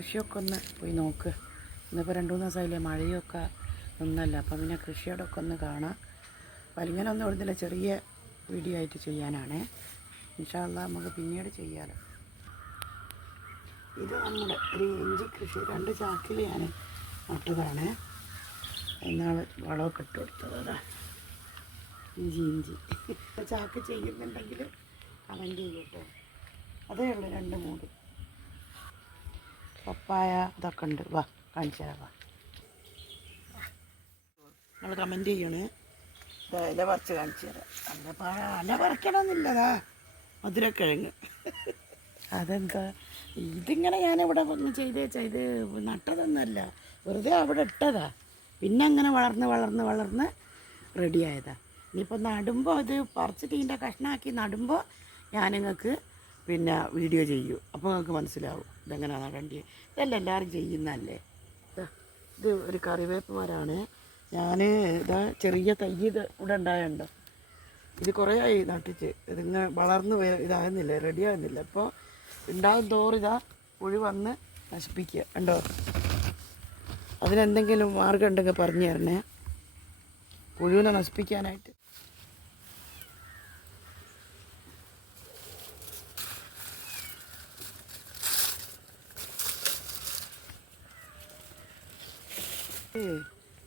കൃഷിയൊക്കെ ഒന്ന് പോയി നോക്ക്. ഇന്നിപ്പോൾ 2-3 ദിവസമായില്ലേ മഴയൊക്കെ ഒന്നല്ല, അപ്പം പിന്നെ കൃഷിയോടൊക്കെ ഒന്ന് കാണാം. അപ്പം ഇങ്ങനെ ഒന്നും എഴുതുന്നില്ല, ചെറിയ വീഡിയോ ആയിട്ട് ചെയ്യാനാണ്. ഇൻഷാ അല്ലാഹ് നമുക്ക് പിന്നീട് ചെയ്യാമല്ലോ. ഇത് നമ്മുടെ ഒരു ഇഞ്ചി കൃഷി 2 ചാക്കിൽ ഞാൻ നട്ടതാണ്. എന്നാൾ വളമൊക്കെ ഇട്ട് കൊടുത്തത്. അതാ ഇഞ്ചി ചാക്ക് ചെയ്യുന്നുണ്ടെങ്കിൽ കമൻറ്റ് ചെയ്യും കേട്ടോ. അതേ ഉള്ളൂ 2-3 പപ്പായ ഇതൊക്കെ ഉണ്ട്. വാ കാണിച്ചു തരാം. വാ നിങ്ങൾ കമൻറ്റ് ചെയ്യണേ. ഇല പറിച്ച് കാണിച്ചു തരാം. അല പറിക്കണമെന്നില്ലതാ മധുരക്കിഴങ്ങ്. അതെന്താ ഇതിങ്ങനെ ഞാനിവിടെ ഒന്ന് ചെയ്ത് നട്ടതൊന്നുമല്ല, വെറുതെ അവിടെ ഇട്ടതാ. പിന്നെ അങ്ങനെ വളർന്ന് റെഡിയായതാ. ഇനിയിപ്പോൾ നടുമ്പോൾ ഇത് പറിച്ചിട്ട് ഇതിൻ്റെ കഷ്ണമാക്കി നടുമ്പോൾ ഞാൻ നിങ്ങൾക്ക് പിന്നെ വീഡിയോ ചെയ്യൂ. അപ്പോൾ നിങ്ങൾക്ക് മനസ്സിലാവും ഇതെങ്ങനെയാണ് നടേണ്ടത്. ഇതല്ല എല്ലാവരും ചെയ്യുന്നതല്ലേ. ഇത് ഒരു കറിവേപ്പ് മരമാണ്. ഞാൻ ഇതാ ചെറിയ തൈ ഇത് ഇവിടെ ഉണ്ടായുണ്ടോ. ഇത് കുറേ ആയി നട്ടിച്ച്. ഇതിങ്ങനെ വളർന്ന് ഇതാകുന്നില്ല, റെഡി ആകുന്നില്ല. ഇപ്പോൾ ഉണ്ടാകും തോറും ഇതാ പുഴു വന്ന് നശിപ്പിക്കുക ഉണ്ടോ. അതിനെന്തെങ്കിലും മാർഗം ഉണ്ടെങ്കിൽ പറഞ്ഞു തരണേ, പുഴുവിനെ നശിപ്പിക്കാനായിട്ട്.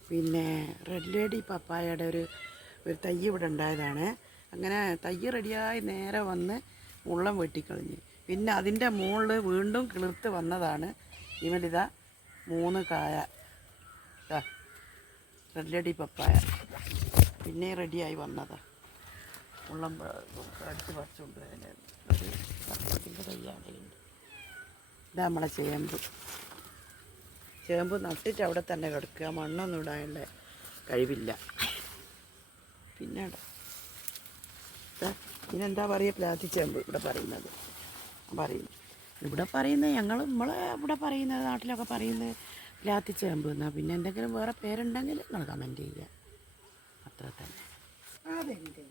പിന്നെ റെഡ് ലേഡി പപ്പായയുടെ ഒരു തൈ ഇവിടെ ഉണ്ടായതാണ്. അങ്ങനെ തൈ റെഡിയായി നേരെ വന്ന് മുള്ളം വെട്ടിക്കളഞ്ഞ്. പിന്നെ അതിൻ്റെ മുകളിൽ വീണ്ടും കിളിർത്ത് വന്നതാണ്. ഇവനിതാ 3 കായ റെഡ് ലേഡി പപ്പായ പിന്നെ റെഡിയായി വന്നതാ. മുള്ളം അടുത്ത് പറിച്ചുകൊണ്ട് ഒരു പപ്പത്തിൻ്റെ തയ്യാറുണ്ട്. ഇതാ നമ്മളെ ചേമ്പ് നട്ടിട്ട് അവിടെ തന്നെ കിടക്കുക. മണ്ണൊന്നും ഇടാനുള്ള കഴിവില്ല. പിന്നെ ഇതിനെന്താ പറയുക, പ്ലാത്തിച്ചേമ്പ് ഇവിടെ പറയുന്നത്. നമ്മളെ ഇവിടെ പറയുന്നത്, നാട്ടിലൊക്കെ പറയുന്നത് പ്ലാത്തിച്ചേമ്പ് എന്നാ. പിന്നെ എന്തെങ്കിലും വേറെ പേരുണ്ടെങ്കിൽ നിങ്ങൾ കമൻറ്റ് ചെയ്യുക. അത്ര തന്നെ. അതെന്ത്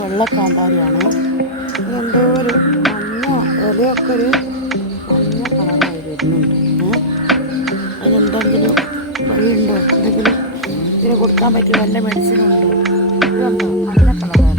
വെള്ളക്കാന്താരിയാണ്. ഇതെന്തോ ഒരു മഞ്ഞ ഇലയൊക്കെ ഒരു മഞ്ഞ കളറായി വരുന്നുണ്ട്. അതിനെന്തെങ്കിലും വഴിയുണ്ടോ? എന്തെങ്കിലും ഇതിന് കൊടുക്കാൻ പറ്റിയ വല്ല മെഡിസിനുണ്ടോ? ഇതുണ്ടോ മഞ്ഞ കളറായി.